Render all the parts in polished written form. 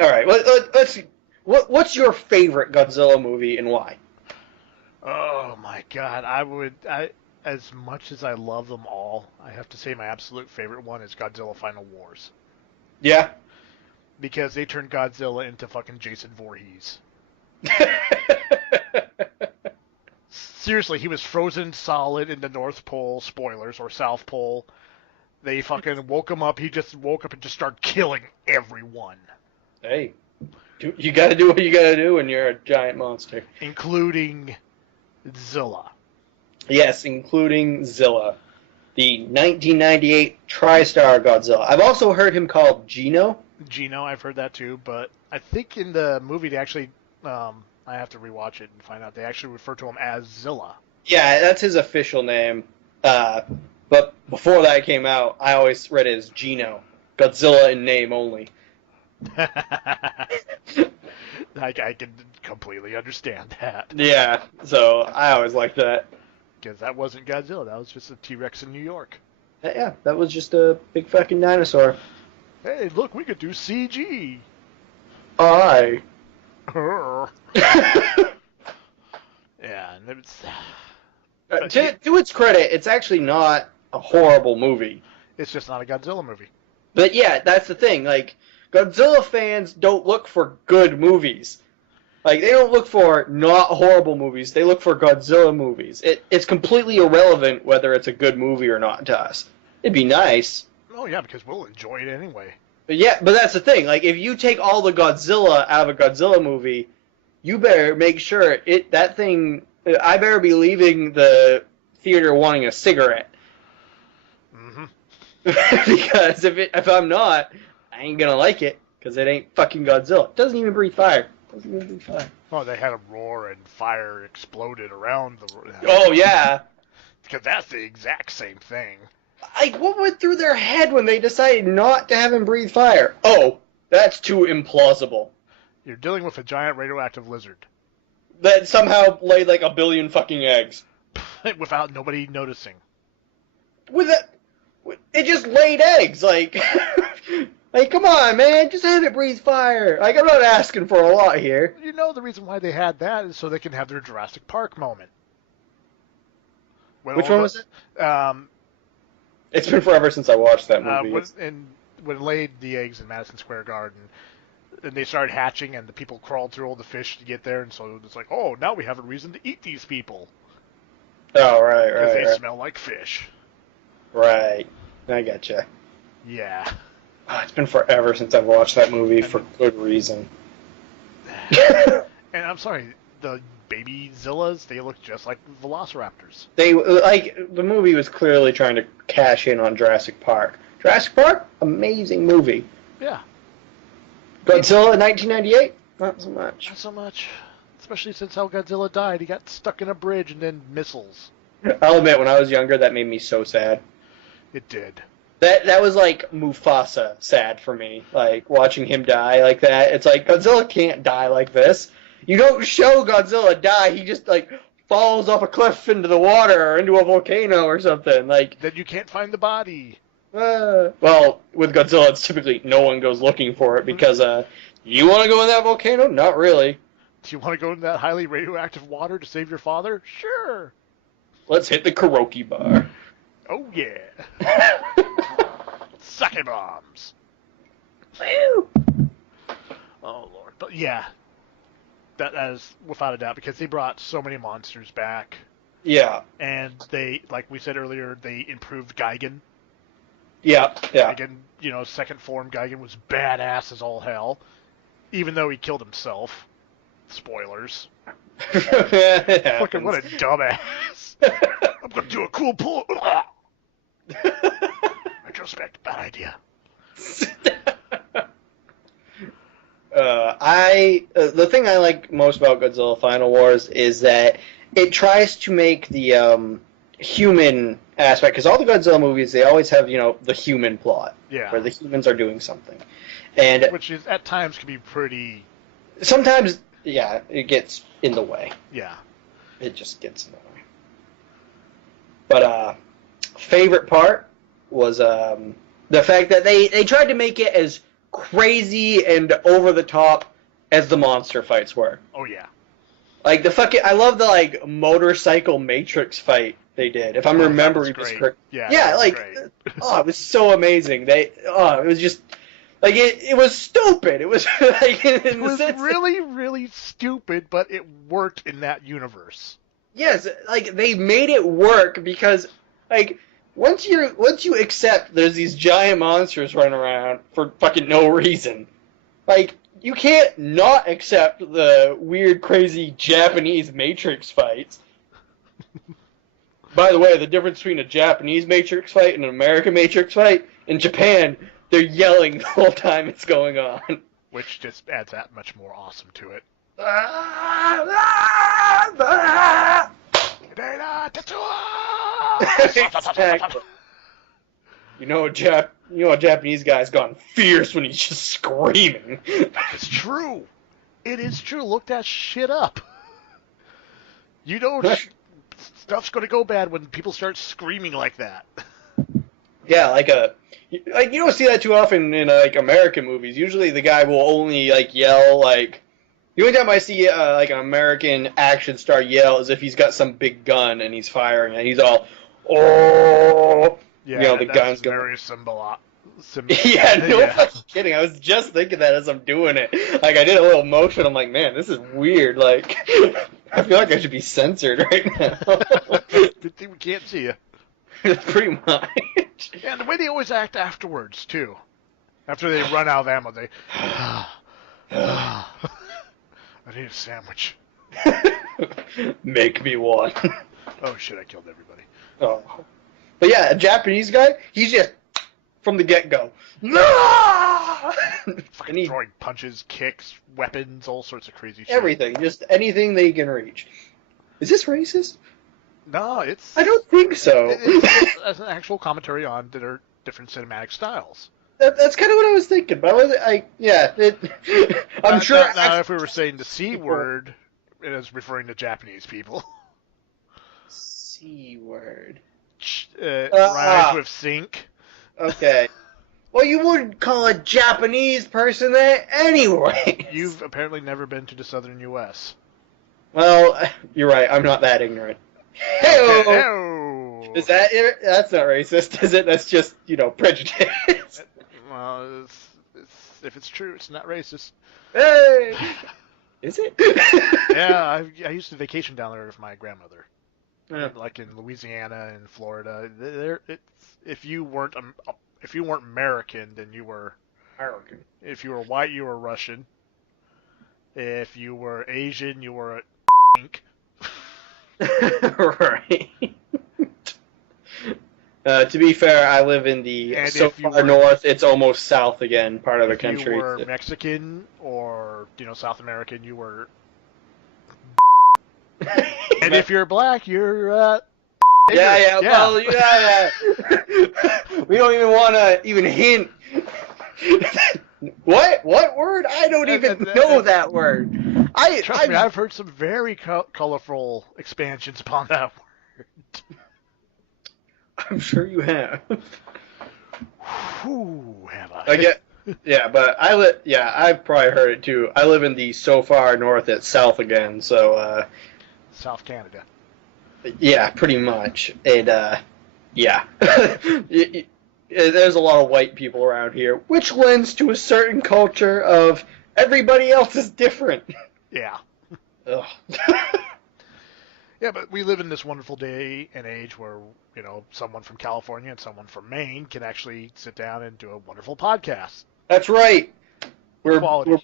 right. Let's see. What's your favorite Godzilla movie and why? Oh my god, as much as I love them all, I have to say my absolute favorite one is Godzilla Final Wars. Yeah. Because they turned Godzilla into fucking Jason Voorhees. Seriously, he was frozen solid in the North Pole, spoilers, or South Pole. They fucking woke him up, he just woke up and just started killing everyone. Hey, you gotta do what you gotta do when you're a giant monster. Including Zilla. Yes, including Zilla, the 1998 TriStar Godzilla. I've also heard him called Gino. Gino, I've heard that too, but I think in the movie they actually, I have to rewatch it and find out, they actually refer to him as Zilla. Yeah, that's his official name. But before that came out, I always read it as Gino. Godzilla in name only. I can completely understand that. Yeah, so I always liked that. Because that wasn't Godzilla, that was just a T-Rex in New York. Yeah, that was just a big fucking dinosaur. Hey, look, we could do CG. Aye. Yeah, and it's... To its credit, it's actually not a horrible movie. It's just not a Godzilla movie. But yeah, that's the thing. Like, Godzilla fans don't look for good movies. Like, they don't look for not horrible movies. They look for Godzilla movies. It's completely irrelevant whether it's a good movie or not to us. It'd be nice. Oh, yeah, because we'll enjoy it anyway. But yeah, but that's the thing. Like, if you take all the Godzilla out of a Godzilla movie, you better make sure that thing... I better be leaving the theater wanting a cigarette. Mm-hmm. Because if I'm not, I ain't gonna like it. Because it ain't fucking Godzilla. It doesn't even breathe fire. Oh, they had a roar and fire exploded around the... Oh, yeah. Because that's the exact same thing. Like, what went through their head when they decided not to have him breathe fire? Oh, that's too implausible. You're dealing with a giant radioactive lizard. That somehow laid like 1 billion fucking eggs. Without nobody noticing. It just laid eggs, like... Like, come on, man, just have it breathe fire. Like, I'm not asking for a lot here. You know the reason why they had that is so they can have their Jurassic Park moment. Which one was it? It's been forever since I watched that movie. When it laid the eggs in Madison Square Garden, and they started hatching, and the people crawled through all the fish to get there, and so it's like, oh, now we have a reason to eat these people. Oh, right. Because they smell like fish. Right. I gotcha. Yeah. Oh, it's been forever since I've watched that movie for good reason. And I'm sorry, the baby Zillas, they look just like velociraptors. The movie was clearly trying to cash in on Jurassic Park. Jurassic Park? Amazing movie. Yeah. Godzilla in 1998? Not so much. Not so much. Especially since how Godzilla died. He got stuck in a bridge and then missiles. I'll admit, when I was younger, that made me so sad. It did. That was like Mufasa sad for me. Like, watching him die like that. It's like, Godzilla can't die like this. You don't show Godzilla die. He just, like, falls off a cliff into the water or into a volcano or something. Like, then you can't find the body. Well, with Godzilla, it's typically no one goes looking for it because, you want to go in that volcano? Not really. Do you want to go in that highly radioactive water to save your father? Sure. Let's hit the karaoke bar. Oh, yeah. Sake bombs. Woo! Oh, Lord. But, yeah. That is without a doubt, because they brought so many monsters back. Yeah. And they, like we said earlier, they improved Gigan. Yeah. Gigan, second form Gigan was badass as all hell. Even though he killed himself. Spoilers. Fucking what a dumbass. I'm gonna do a cool pull. Retrospect, bad idea. The thing I like most about Godzilla Final Wars is that it tries to make the human aspect, because all the Godzilla movies, they always have, the human plot. Yeah. Where the humans are doing something. And which is, at times, can be pretty... Sometimes, yeah, it gets in the way. Yeah. It just gets in the way. But, favorite part was, the fact that they tried to make it as crazy and over the top as the monster fights were. Oh yeah. Like I love the like motorcycle Matrix fight they did. If I'm remembering this correct. Yeah, like oh, it was so amazing. It was just like it was stupid. It was like it was really really stupid, but it worked in that universe. Yes, like they made it work because like once you accept there's these giant monsters running around for fucking no reason, like you can't not accept the weird, crazy Japanese Matrix fights. By the way, the difference between a Japanese Matrix fight and an American Matrix fight, in Japan, they're yelling the whole time it's going on. Which just adds that much more awesome to it. Exactly. You know a Japanese guy's gone fierce when he's just screaming. It's true. It is true. Look that shit up. You know stuff's gonna go bad when people start screaming like that. Yeah, like you don't see that too often in like American movies. Usually the guy will only like yell like. The only time I see like an American action star yell is if he's got some big gun and he's firing and he's all oh. Yeah, the gun's going. Very symbolic. Yeah, no fucking kidding. I was just thinking that as I'm doing it. Like, I did a little motion. I'm like, man, this is weird. Like, I feel like I should be censored right now. Good thing we can't see you. Pretty much. Yeah, and the way they always act afterwards, too. After they run out of ammo, they... I need a sandwich. Make me one. Oh, shit, I killed everybody. Oh. But yeah, a Japanese guy, he's just, from the get-go, no! Fucking throwing punches, kicks, weapons, all sorts of crazy shit. Everything, just anything they can reach. Is this racist? No, it's... I don't think so. It's an actual commentary on their different cinematic styles. That's kind of what I was thinking, but I'm sure... Now, if we were saying the C word, it is referring to Japanese people. C word... rhymes with sink. Okay. Well, you wouldn't call a Japanese person that anyway. You've apparently never been to the southern U.S. Well, you're right. I'm not that ignorant. Hey-o! Hey-o! Is that it? That's not racist, is it? That's just, prejudice. Well, if it's true, it's not racist. Hey! Is it? Yeah, I used to vacation down there with my grandmother. Yeah. Like in Louisiana and Florida, if you weren't American, then you were American. If you were white, you were Russian. If you were Asian, you were a pink. Right. To be fair, I live in the north. It's almost south again, part of the country. If you were Mexican or South American, you were. And if you're black, you're yeah. Well, yeah. We don't even want to even hint. What word? I don't even know that word. Trust me, I've heard some very colorful expansions upon that word. I'm sure you have. Whew, have I? But I've probably heard it too. I live in the so far north it's south again, so South Canada. Yeah, pretty much. And yeah. There's a lot of white people around here, which lends to a certain culture of everybody else is different. Yeah. Ugh. Yeah, but we live in this wonderful day and age where, someone from California and someone from Maine can actually sit down and do a wonderful podcast. That's right. We're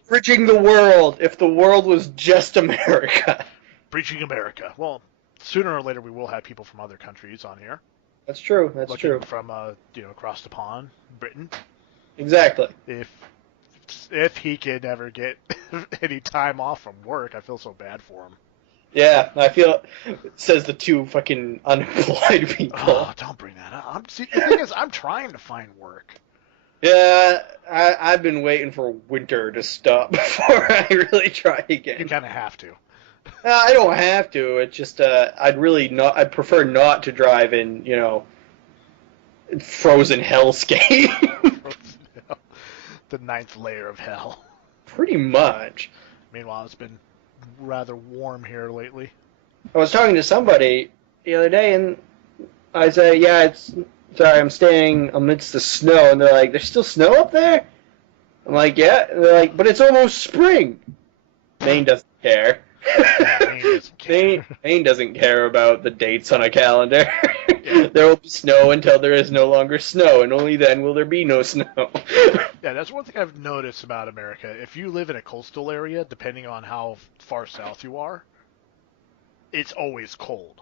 bridging the world if the world was just America. Bridging America. Well, sooner or later we will have people from other countries on here. That's true. That's looking true. From across the pond, Britain. Exactly. If he can ever get any time off from work, I feel so bad for him. Yeah, I feel. Says the two fucking unemployed people. Oh, don't bring that up. The thing is, I'm trying to find work. Yeah, I've been waiting for winter to stop before I really try again. You kind of have to. I don't have to. It's just I'd prefer not to drive in frozen hellscape. The ninth layer of hell. Pretty much. Meanwhile, it's been rather warm here lately. I was talking to somebody the other day, and I said, yeah, sorry, I'm staying amidst the snow. And they're like, there's still snow up there? I'm like, yeah. And they're like, but it's almost spring. Maine doesn't care. Yeah, Maine doesn't care. Maine doesn't care about the dates on a calendar. Yeah. There will be snow until there is no longer snow, and only then will there be no snow. Yeah, that's one thing I've noticed about America. If you live in a coastal area, depending on how far south you are, it's always cold.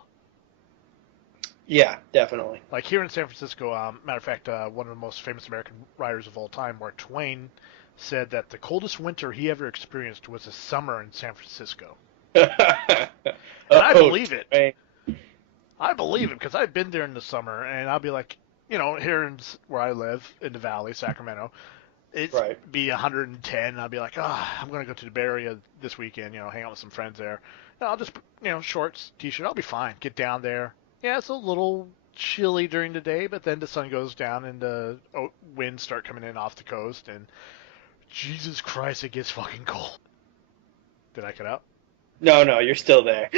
Yeah, definitely. Like here in San Francisco, matter of fact, one of the most famous American writers of all time, Mark Twain, said that the coldest winter he ever experienced was a summer in San Francisco. And I believe it. Twain. I believe it because I've been there in the summer, and I'll be like, here where I live in the valley, Sacramento, it's be 110, and I'll be like, I'm going to go to the Bay Area this weekend, hang out with some friends there. And I'll just, shorts, t-shirt, I'll be fine. Get down there. Yeah, it's a little chilly during the day, but then the sun goes down and the winds start coming in off the coast, and Jesus Christ, it gets fucking cold. Did I cut out? No, you're still there.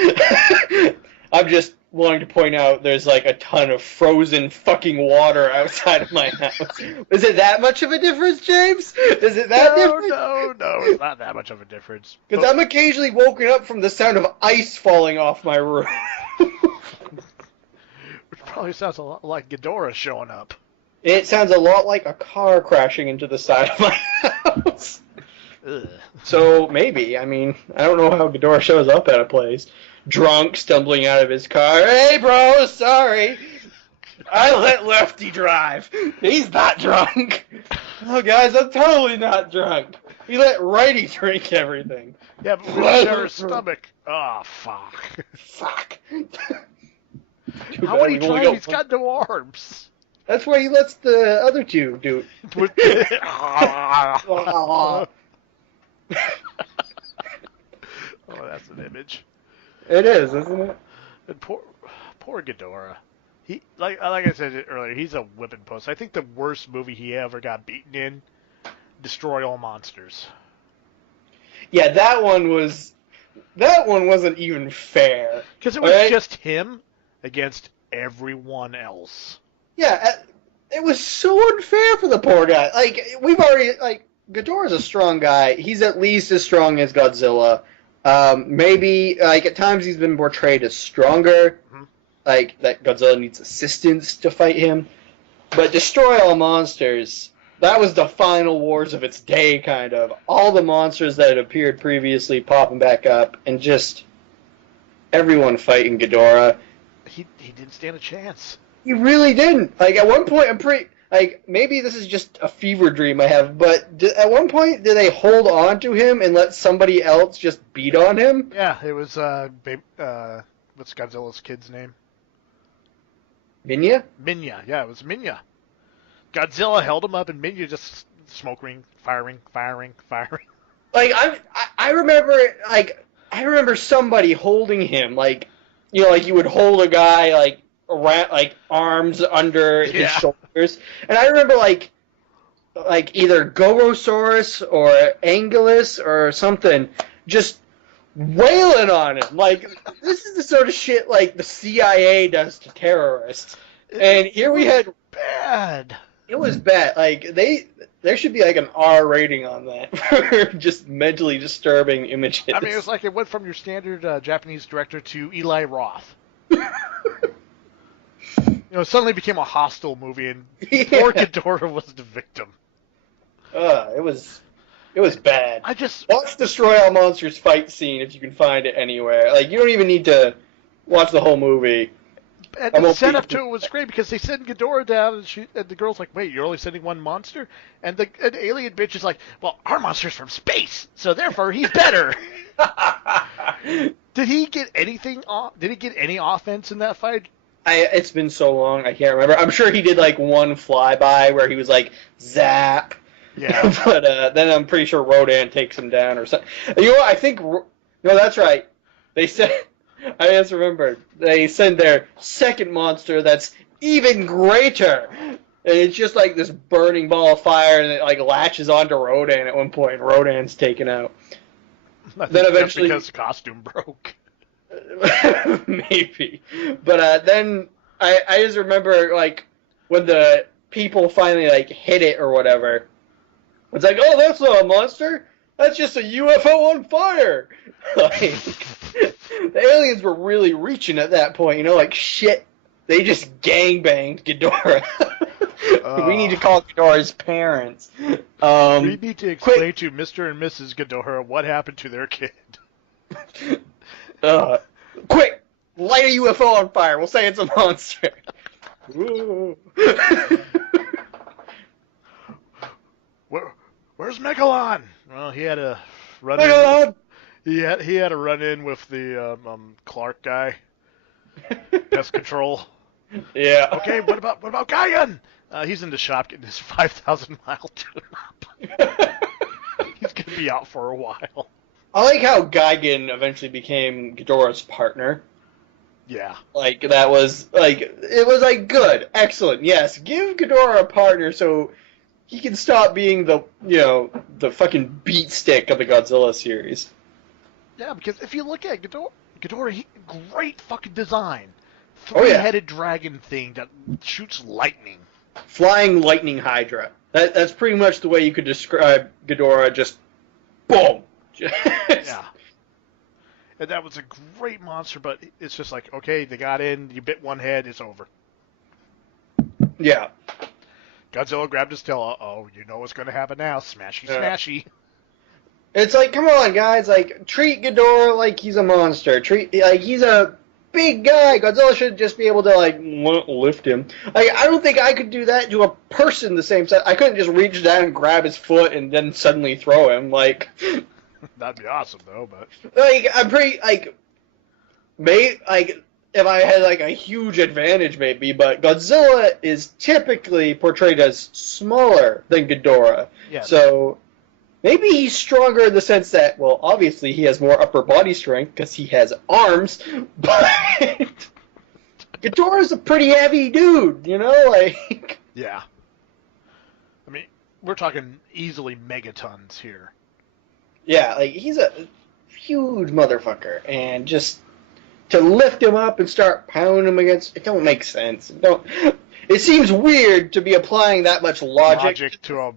I'm just wanting to point out there's like a ton of frozen fucking water outside of my house. Is it that much of a difference, James? Is it that different? No, it's not that much of a difference. Because I'm occasionally woken up from the sound of ice falling off my roof. Which probably sounds a lot like Ghidorah showing up. It sounds a lot like a car crashing into the side of my house. Ugh. So maybe, I don't know how Ghidorah shows up at a place. Drunk, stumbling out of his car. Hey, bro, sorry. I let Lefty drive. He's not drunk. Oh, guys, I'm totally not drunk. He let Righty drink everything. Yeah, but we share his stomach. Oh, fuck. Fuck. How would he drive? He's got no arms. That's why he lets the other two do it. Oh, that's an image. It is, isn't it? And poor Ghidorah. He like I said earlier, he's a whipping post. I think the worst movie he ever got beaten in, Destroy All Monsters. Yeah, that one wasn't even fair. Because it was just him against everyone else. Yeah, it was so unfair for the poor guy. Like, we've already, Ghidorah's a strong guy. He's at least as strong as Godzilla. Maybe, at times he's been portrayed as stronger. Mm-hmm. That Godzilla needs assistance to fight him. But Destroy All Monsters, that was the final wars of its day, kind of. All the monsters that had appeared previously popping back up, and just everyone fighting Ghidorah. He didn't stand a chance. He really didn't. At one point, maybe this is just a fever dream I have, but at one point, did they hold on to him and let somebody else just beat on him? Yeah, it was, what's Godzilla's kid's name? Minya? Minya, yeah, it was Minya. Godzilla held him up, and Minya just smoke ring, firing. I remember somebody holding him, you would hold a guy, around, arms under his shoulders. And I remember, either Gorosaurus or Anguillus or something just wailing on him. This is the sort of shit, the CIA does to terrorists. And here we had... bad. It was bad. There should be, an R rating on that for just mentally disturbing images. I mean, it was like it went from your standard Japanese director to Eli Roth. It suddenly became a hostile movie, and poor Ghidorah was the victim. It was bad. Watch Destroy All Monsters fight scene if you can find it anywhere. You don't even need to watch the whole movie. And the setup to it was great because they send Ghidorah down, and the girl's like, "Wait, you're only sending one monster?" And the alien bitch is like, "Well, our monster's from space, so therefore he's better." Did he get anything? Did he get any offense in that fight? It's been so long, I can't remember. I'm sure he did one flyby where he was zap. Yeah. But then I'm pretty sure Rodan takes him down or something. You know what? No, that's right. They said, I just remembered, they send their second monster that's even greater. And it's just like this burning ball of fire, and it like latches onto Rodan at one point, and Rodan's taken out. Then eventually, because the costume broke. Maybe, but then I just remember like when the people finally like hit it or whatever. It's like, oh, that's not a monster. That's just a UFO on fire. Like, the aliens were really reaching at that point, you know, like shit. They just gangbanged Ghidorah. We need to call Ghidorah's parents. We need to explain to Mr. and Mrs. Ghidorah what happened to their kid. Quick! Light a UFO on fire. We'll say it's a monster. Where's Megalon? Well, he had a run Megalon! in. He had a run in with the Clark guy. Pest control. Yeah. Okay, what about Gigan? He's in the shop getting his 5,000-mile tune-up. He's gonna be out for a while. I like how Gigan eventually became Ghidorah's partner. Yeah. Like, that was, like, it was, like, good, excellent, yes. Give Ghidorah a partner so he can stop being the, you know, the fucking beat stick of the Godzilla series. Yeah, because if you look at Ghidorah, great fucking design. Oh, yeah. Three-headed dragon thing that shoots lightning. Flying lightning hydra. That's pretty much the way you could describe Ghidorah, just boom. Yeah. And that was a great monster, but it's just like, okay, they got in, you bit one head, it's over. Yeah. Godzilla grabbed his tail. Uh-oh, you know what's going to happen now. Smashy, smashy. It's like, come on, guys. Like, treat Ghidorah like he's a monster. Like, he's a big guy. Godzilla should just be able to, like, lift him. Like, I don't think I could do that to a person the same size. I couldn't just reach down and grab his foot and then suddenly throw him. Like... That'd be awesome, though, but... Like, I'm pretty, like... if I had, like, a huge advantage, maybe, but Godzilla is typically portrayed as smaller than Ghidorah. Yeah. So, maybe he's stronger in the sense that, well, obviously he has more upper body strength because he has arms, but... Ghidorah's a pretty heavy dude, you know? Like... Yeah. I mean, we're talking easily megatons here. Yeah, like, he's a huge motherfucker, and just to lift him up and start pounding him against, it don't make sense. It seems weird to be applying that much logic to a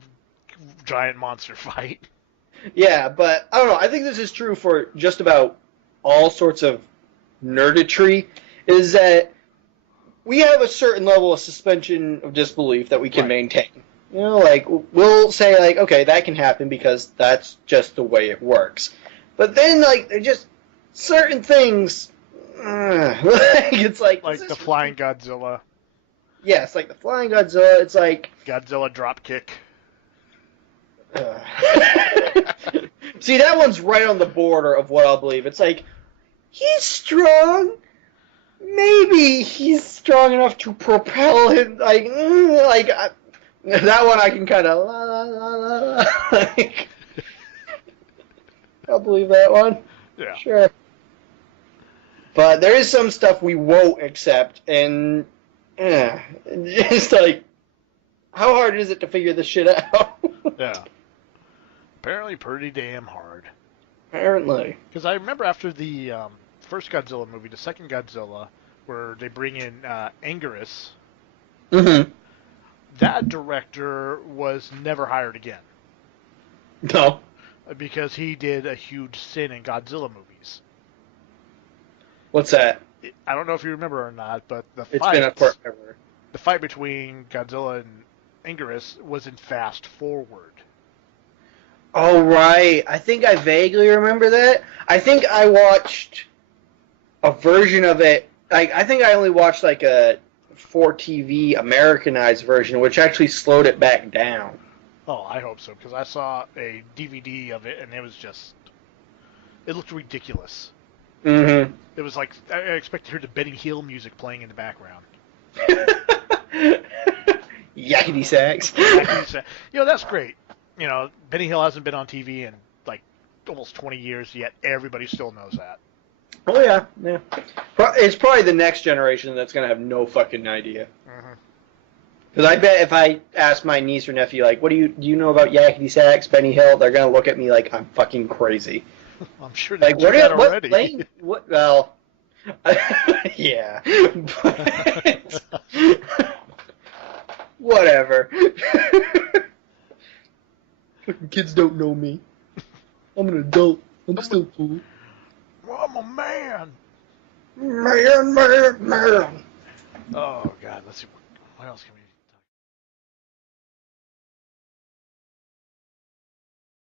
giant monster fight. Yeah, but, I don't know, I think this is true for just about all sorts of nerditry, is that we have a certain level of suspension of disbelief that we can maintain. You know, like, we'll say, like, okay, that can happen because that's just the way it works. But then, like, they're just certain things, it's like the flying Godzilla. Yes, like the flying Godzilla, it's like... Godzilla dropkick. See, that one's right on the border of what I'll believe. It's like, he's strong. Maybe he's strong enough to propel him, that one I can kind of like, I'll believe that one. Yeah. Sure. But there is some stuff we won't accept, and just like, how hard is it to figure this shit out? Yeah. Apparently pretty damn hard. Apparently. Because I remember after the first Godzilla movie, the second Godzilla, where they bring in Anguirus, that director was never hired again. No. Because he did a huge sin in Godzilla movies. What's that? I don't know if you remember or not, but it's been a forever. The fight between Godzilla and Anguirus was in Fast Forward. Oh, right. I think I vaguely remember that. I think I watched a version of it. I think I only watched like a 4TV Americanized version, which actually slowed it back down. Oh, I hope so, because I saw a DVD of it, and it was just... It looked ridiculous. Mm-hmm. It was like, I expected to hear the Benny Hill music playing in the background. Yakety sax. You know, that's great. You know, Benny Hill hasn't been on TV in, like, almost 20 years, yet everybody still knows that. Oh, yeah, yeah. It's probably the next generation that's going to have no fucking idea. Mm-hmm. Because I bet if I ask my niece or nephew, like, do you know about Yakety Sax, Benny Hill, they're gonna look at me like I'm fucking crazy. I'm sure they Like, do that already. Well, yeah, but whatever. Fucking kids don't know me. I'm an adult. I'm still cool. I'm a man. Man. Oh God, let's see what else can we